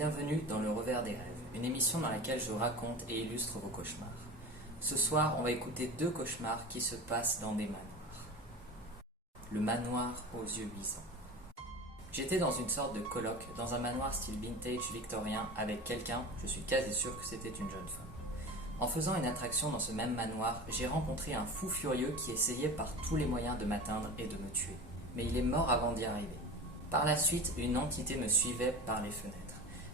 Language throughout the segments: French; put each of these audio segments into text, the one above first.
bienvenue dans Le Revers des Rêves, une émission dans laquelle je raconte et illustre vos cauchemars. Ce soir, on va écouter 2 cauchemars qui se passent dans des manoirs. Le manoir aux yeux luisants. J'étais dans une sorte de colloque, dans un manoir style vintage victorien, avec quelqu'un, je suis quasi sûr que c'était une jeune femme. En faisant une attraction dans ce même manoir, j'ai rencontré un fou furieux qui essayait par tous les moyens de m'atteindre et de me tuer. Mais il est mort avant d'y arriver. Par la suite, une entité me suivait par les fenêtres.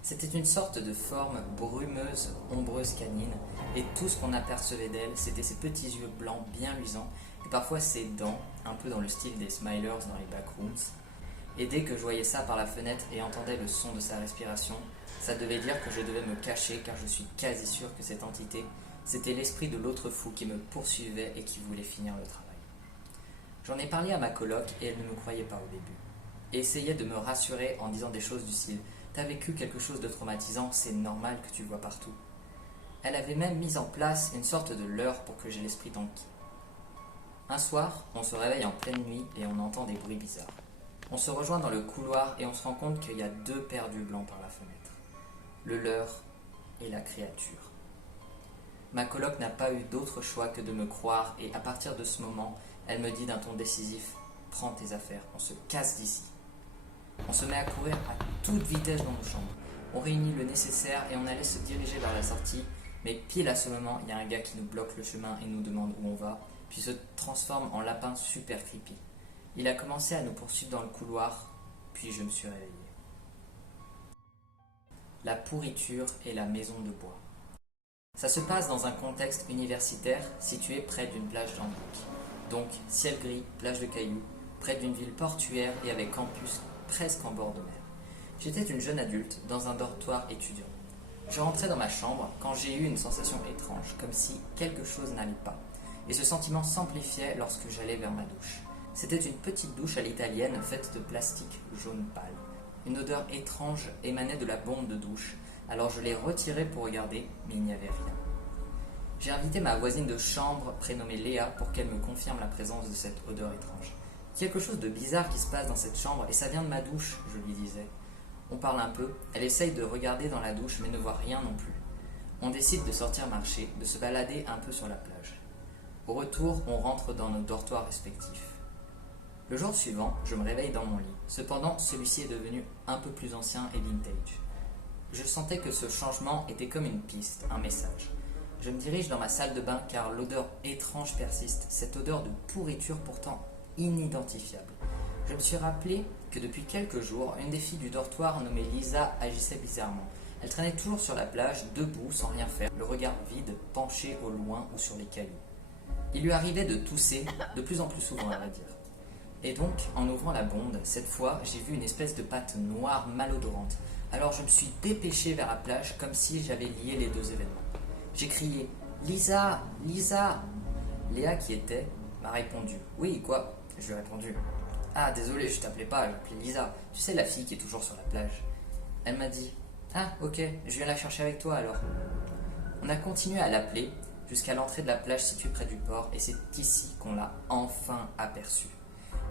C'était une sorte de forme brumeuse, ombreuse canine, et tout ce qu'on apercevait d'elle, c'était ses petits yeux blancs bien luisants, et parfois ses dents, un peu dans le style des Smilers dans les backrooms. Et dès que je voyais ça par la fenêtre et entendais le son de sa respiration, ça devait dire que je devais me cacher car je suis quasi sûr que cette entité, c'était l'esprit de l'autre fou qui me poursuivait et qui voulait finir le travail. J'en ai parlé à ma coloc et elle ne me croyait pas au début. Et essayait de me rassurer en disant des choses du style « T'as vécu quelque chose de traumatisant, c'est normal que tu le vois partout ». Elle avait même mis en place une sorte de leurre pour que j'ai l'esprit tranquille. Un soir, on se réveille en pleine nuit et on entend des bruits bizarres. On se rejoint dans le couloir et on se rend compte qu'il y a 2 paires d'yeux blancs par la fenêtre. Le leur et la créature. Ma coloc n'a pas eu d'autre choix que de me croire et à partir de ce moment, elle me dit d'un ton décisif « Prends tes affaires, on se casse d'ici ». On se met à courir à toute vitesse dans nos chambres. On réunit le nécessaire et on allait se diriger vers la sortie, mais pile à ce moment, il y a un gars qui nous bloque le chemin et nous demande où on va, puis se transforme en lapin super creepy. Il a commencé à nous poursuivre dans le couloir, puis je me suis réveillé. La pourriture et la maison de bois. Ça se passe dans un contexte universitaire situé près d'une plage d'Amérique. Donc, ciel gris, plage de cailloux, près d'une ville portuaire et avec campus presque en bord de mer. J'étais une jeune adulte dans un dortoir étudiant. Je rentrais dans ma chambre quand j'ai eu une sensation étrange, comme si quelque chose n'allait pas. Et ce sentiment s'amplifiait lorsque j'allais vers ma douche. C'était une petite douche à l'italienne faite de plastique jaune pâle. Une odeur étrange émanait de la bombe de douche, alors je l'ai retirée pour regarder, mais il n'y avait rien. J'ai invité ma voisine de chambre, prénommée Léa, pour qu'elle me confirme la présence de cette odeur étrange. Quelque chose de bizarre qui se passe dans cette chambre et ça vient de ma douche, je lui disais. On parle un peu, elle essaye de regarder dans la douche mais ne voit rien non plus. On décide de sortir marcher, de se balader un peu sur la plage. Au retour, on rentre dans nos dortoirs respectifs. Le jour suivant, je me réveille dans mon lit. Cependant, celui-ci est devenu un peu plus ancien et vintage. Je sentais que ce changement était comme une piste, un message. Je me dirige dans ma salle de bain car l'odeur étrange persiste, cette odeur de pourriture pourtant inidentifiable. Je me suis rappelé que depuis quelques jours, une des filles du dortoir nommée Lisa agissait bizarrement. Elle traînait toujours sur la plage, debout, sans rien faire, le regard vide, penché au loin ou sur les cailloux. Il lui arrivait de tousser, de plus en plus souvent à vrai dire. Et donc, en ouvrant la bonde, cette fois, j'ai vu une espèce de pâte noire malodorante. Alors je me suis dépêché vers la plage comme si j'avais lié les 2 événements. J'ai crié « Lisa, Lisa !» Léa qui était m'a répondu « Oui, quoi ?» Je lui ai répondu « Ah, désolé, je t'appelais pas, j'appelais Lisa. Tu sais, la fille qui est toujours sur la plage. » Elle m'a dit « Ah, ok, je viens la chercher avec toi alors. » On a continué à l'appeler jusqu'à l'entrée de la plage située près du port et c'est ici qu'on l'a enfin aperçue.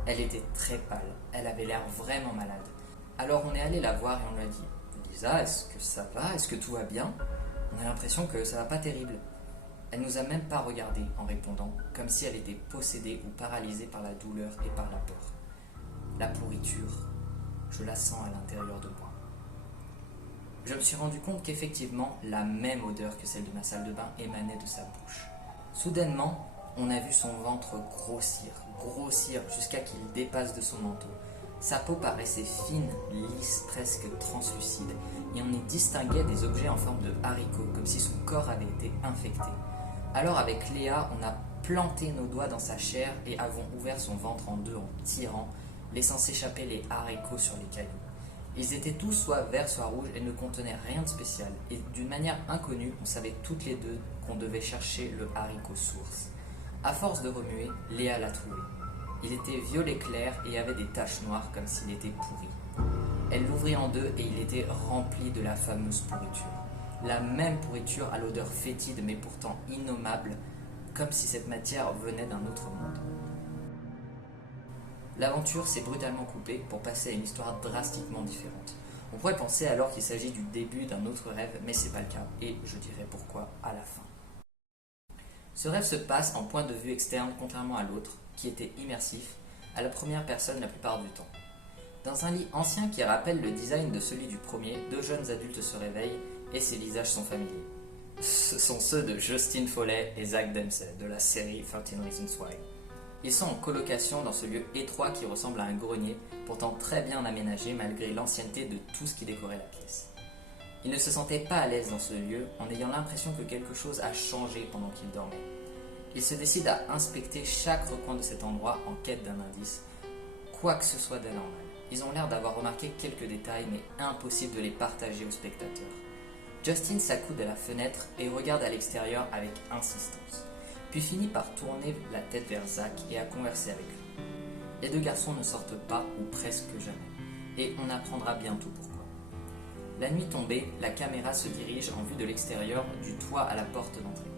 Elle était très pâle, elle avait l'air vraiment malade. Alors on est allé la voir et on lui a dit « Lisa, est-ce que ça va? Est-ce que tout va bien? On a l'impression que ça va pas terrible. » Elle nous a même pas regardé en répondant, comme si elle était possédée ou paralysée par la douleur et par la peur. La pourriture, je la sens à l'intérieur de moi. Je me suis rendu compte qu'effectivement, la même odeur que celle de ma salle de bain émanait de sa bouche. Soudainement, on a vu son ventre grossir jusqu'à qu'il dépasse de son manteau. Sa peau paraissait fine, lisse, presque translucide, et on y distinguait des objets en forme de haricots, comme si son corps avait été infecté. Alors avec Léa, on a planté nos doigts dans sa chair et avons ouvert son ventre en 2 en tirant, laissant s'échapper les haricots sur les cailloux. Ils étaient tous soit verts soit rouges et ne contenaient rien de spécial, et d'une manière inconnue, on savait toutes les 2 qu'on devait chercher le haricot source. À force de remuer, Léa l'a trouvé. Il était violet clair et avait des taches noires comme s'il était pourri. Elle l'ouvrit en 2 et il était rempli de la fameuse pourriture. La même pourriture à l'odeur fétide mais pourtant innommable, comme si cette matière venait d'un autre monde. L'aventure s'est brutalement coupée pour passer à une histoire drastiquement différente. On pourrait penser alors qu'il s'agit du début d'un autre rêve, mais c'est pas le cas, et je dirai pourquoi à la fin. Ce rêve se passe en point de vue externe, contrairement à l'autre, qui était immersif, à la première personne la plupart du temps. Dans un lit ancien qui rappelle le design de celui du premier, deux jeunes adultes se réveillent et ces visages sont familiers. Ce sont ceux de Justin Foley et Zach Dempsey de la série 13 Reasons Why. Ils sont en colocation dans ce lieu étroit qui ressemble à un grenier, pourtant très bien aménagé malgré l'ancienneté de tout ce qui décorait la pièce. Ils ne se sentaient pas à l'aise dans ce lieu en ayant l'impression que quelque chose a changé pendant qu'ils dormaient. Ils se décident à inspecter chaque recoin de cet endroit en quête d'un indice, quoi que ce soit d'anormal. Ils ont l'air d'avoir remarqué quelques détails, mais impossible de les partager aux spectateurs. Justin s'accoude à la fenêtre et regarde à l'extérieur avec insistance, puis finit par tourner la tête vers Zach et à converser avec lui. Les deux garçons ne sortent pas, ou presque jamais, et on apprendra bientôt pourquoi. La nuit tombée, la caméra se dirige en vue de l'extérieur, du toit à la porte d'entrée.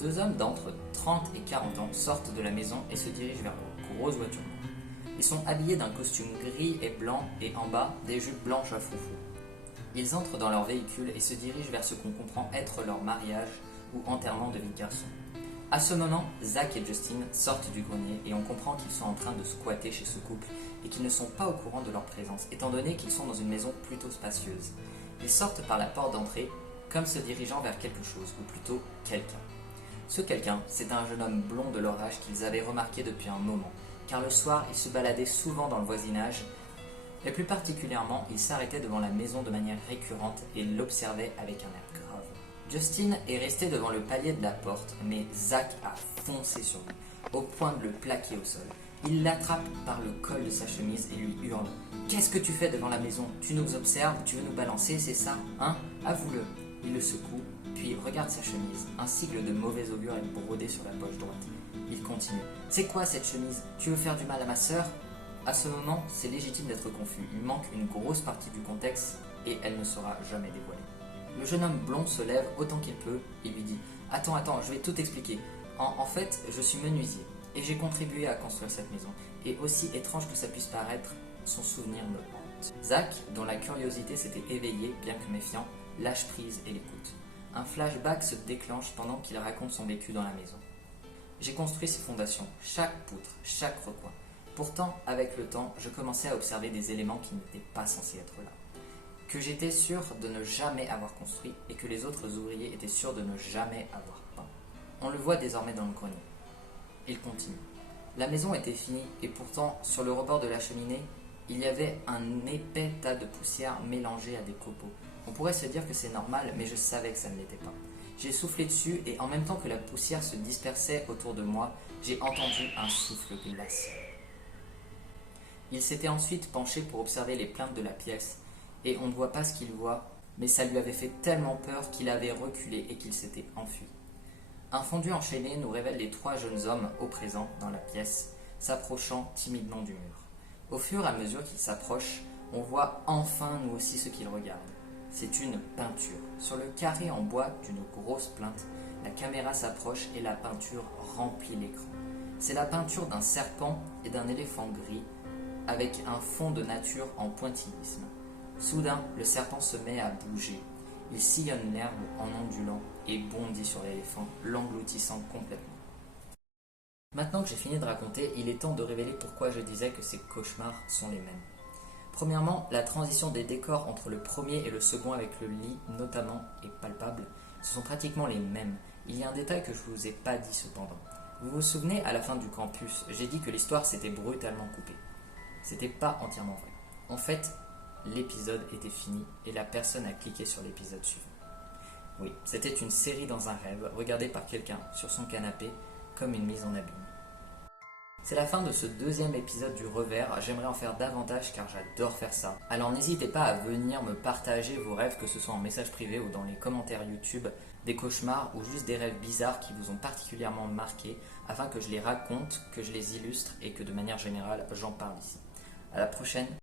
Deux hommes d'entre 30 et 40 ans sortent de la maison et se dirigent vers leur grosse voiture noire. Ils sont habillés d'un costume gris et blanc et en bas des jupes blanches à froufrou. Ils entrent dans leur véhicule et se dirigent vers ce qu'on comprend être leur mariage ou enterrement de vie de garçon. À ce moment, Zach et Justin sortent du grenier et on comprend qu'ils sont en train de squatter chez ce couple et qu'ils ne sont pas au courant de leur présence, étant donné qu'ils sont dans une maison plutôt spacieuse. Ils sortent par la porte d'entrée comme se dirigeant vers quelque chose, ou plutôt quelqu'un. Ce quelqu'un, c'est un jeune homme blond de leur âge qu'ils avaient remarqué depuis un moment, car le soir, il se baladait souvent dans le voisinage, et plus particulièrement, il s'arrêtait devant la maison de manière récurrente et l'observait avec un air grave. Justin est resté devant le palier de la porte, mais Zach a foncé sur lui, au point de le plaquer au sol. Il l'attrape par le col de sa chemise et lui hurle « Qu'est-ce que tu fais devant la maison? Tu nous observes? Tu veux nous balancer, c'est ça? Hein? Avoue-le » Il le secoue, puis regarde sa chemise. Un sigle de mauvais augure est brodé sur la poche droite. Il continue « C'est quoi cette chemise? Tu veux faire du mal à ma sœur ?» À ce moment, c'est légitime d'être confus. Il manque une grosse partie du contexte et elle ne sera jamais dévoilée. Le jeune homme blond se lève autant qu'il peut et lui dit « Attends, je vais tout expliquer. En fait, je suis menuisier et j'ai contribué à construire cette maison. Et aussi étrange que ça puisse paraître, son souvenir me hante. » Zach, dont la curiosité s'était éveillée, bien que méfiant, lâche prise et l'écoute. Un flashback se déclenche pendant qu'il raconte son vécu dans la maison. J'ai construit ces fondations, chaque poutre, chaque recoin. Pourtant, avec le temps, je commençais à observer des éléments qui n'étaient pas censés être là. Que j'étais sûr de ne jamais avoir construit et que les autres ouvriers étaient sûrs de ne jamais avoir peint. On le voit désormais dans le grenier. Il continue. La maison était finie et pourtant, sur le rebord de la cheminée, il y avait un épais tas de poussière mélangée à des copeaux. On pourrait se dire que c'est normal, mais je savais que ça ne l'était pas. J'ai soufflé dessus et en même temps que la poussière se dispersait autour de moi, j'ai entendu un souffle glacial. Il s'était ensuite penché pour observer les plaintes de la pièce, et on ne voit pas ce qu'il voit, mais ça lui avait fait tellement peur qu'il avait reculé et qu'il s'était enfui. Un fondu enchaîné nous révèle les trois jeunes hommes au présent dans la pièce, s'approchant timidement du mur. Au fur et à mesure qu'ils s'approchent, on voit enfin nous aussi ce qu'ils regardent. C'est une peinture. Sur le carré en bois d'une grosse plinthe, la caméra s'approche et la peinture remplit l'écran. C'est la peinture d'un serpent et d'un éléphant gris, avec un fond de nature en pointillisme. Soudain, le serpent se met à bouger. Il sillonne l'herbe en ondulant et bondit sur l'éléphant, l'engloutissant complètement. Maintenant que j'ai fini de raconter, il est temps de révéler pourquoi je disais que ces cauchemars sont les mêmes. Premièrement, la transition des décors entre le premier et le second avec le lit notamment est palpable. Ce sont pratiquement les mêmes. Il y a un détail que je ne vous ai pas dit cependant. Vous vous souvenez, à la fin du campus, j'ai dit que l'histoire s'était brutalement coupée. C'était pas entièrement vrai. En fait, l'épisode était fini et la personne a cliqué sur l'épisode suivant. Oui, c'était une série dans un rêve, regardée par quelqu'un sur son canapé comme une mise en abîme. C'est la fin de ce deuxième épisode du Revers, j'aimerais en faire davantage car j'adore faire ça. Alors n'hésitez pas à venir me partager vos rêves, que ce soit en message privé ou dans les commentaires YouTube, des cauchemars ou juste des rêves bizarres qui vous ont particulièrement marqué, afin que je les raconte, que je les illustre et que de manière générale j'en parle ici. À la prochaine.